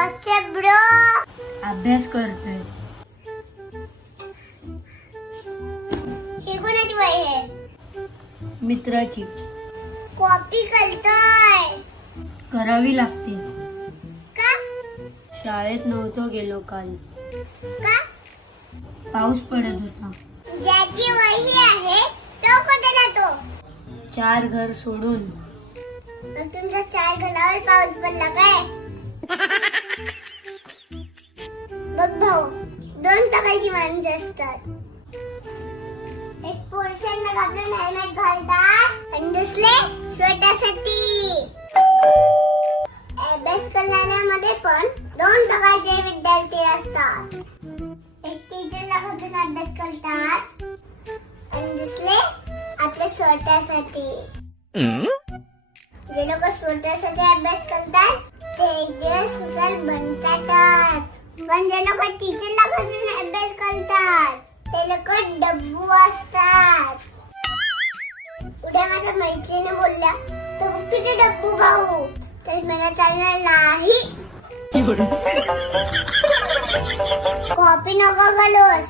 WhatsApp bro. अभ्यास करतोय. हे कोणाची वही आहे? मित्राची. कॉपी करतोय. करावी लागते. का? शाळेत नव्हतो गेलो काल. का? पाऊस पडत होता. ज्याची वही आहे तो कुठे जातो? 4 घर सोडून. तुमच्या 4 घरावर पाऊस पडला काय? बघ भाऊ, 2 प्रकारची माणसं असतात. एक पोरशांना आपलं हेल्मेट घालतात आणि दुसरे स्वतःसाठी. अभ्यास करणाऱ्यामध्ये पण 2 प्रकारचे विद्यार्थी असतात. एक टीचरला बघून अभ्यास करतात आणि दुसरे आपल्या स्वतःसाठी. जे लोक स्वतःसाठी अभ्यास करतात ते एक दिवस हुशार बनतातच. पण जे लोक टीचरला बघून अभ्यास करतात ते लोक डब्बू असतात. उद्या माझ्या मैत्रिणी बोलल्या तो बघ तुझे डब्बू भाऊ, तर मला चालणार नाही. कॉपी नको घालूस.